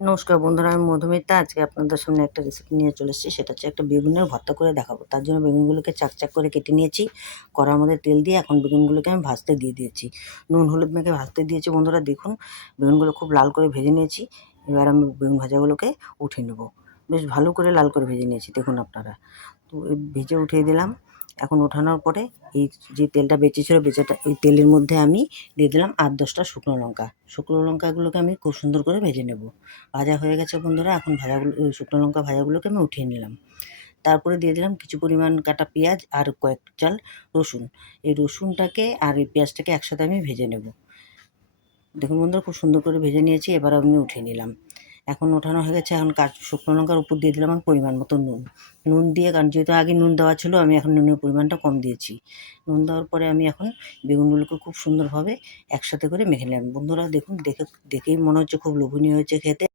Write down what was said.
নমস্কার বন্ধুরা, আমি মধুমিতা। আজকে আপনাদের সামনে একটা রেসিপি নিয়ে চলে এসেছি। সেটা হচ্ছে একটা বেগুনের ভর্তা করে দেখাবো। তার জন্য বেগুনগুলোকে চাক করে কেটে নিয়েছি। কড়ার মধ্যে তেল দিয়ে এখন বেগুনগুলোকে আমি ভাজতে দিয়ে দিয়েছি। নুন হলুদ মেখে ভাজতে দিয়েছি। বন্ধুরা দেখুন, বেগুনগুলো খুব লাল করে ভেজে নিয়েছি। এবার আমি বেগুন ভাজাগুলোকে উঠিয়ে নেব। বেশ ভালো করে লাল করে ভেজে নিয়েছি, দেখুন আপনারা। তো এই ভেজে উঠিয়ে দিলাম। এখন ওঠানোর পরে এই যে তেলটা বেঁচেছিল, ওই তেলের মধ্যে আমি দিয়ে দিলাম 8-10টা শুকনো লঙ্কা। শুকনো লঙ্কাগুলোকে আমি খুব সুন্দর করে ভেজে নেব। ভাজা হয়ে গেছে বন্ধুরা, এখন শুকনো লঙ্কা ভাজাগুলোকে আমি উঠিয়ে নিলাম। তারপরে দিয়ে দিলাম কিছু পরিমাণ কাটা পেঁয়াজ আর কয়েক চাল রসুন। এই রসুনটাকে আর এই পেঁয়াজটাকে একসাথে আমি ভেজে নেব। দেখুন বন্ধুরা, খুব সুন্দর করে ভেজে নিয়েছি। এবার আমি উঠিয়ে নিলাম। এখন ওঠানো হয়ে গেছে। এখন শুকনো লঙ্কার উপর দিয়ে দিলাম আমি পরিমাণ মতো নুন। নুন দিয়ে, কারণ যেহেতু আগে নুন দেওয়া ছিল, আমি এখন নুনের পরিমাণটা কম দিয়েছি। নুন দেওয়ার পরে আমি এখন বেগুনগুলোকে খুব সুন্দরভাবে একসাথে করে মেখে নিলাম। বন্ধুরা দেখুন, দেখেই মনে হচ্ছে খুব লোভনীয় হয়েছে খেতে।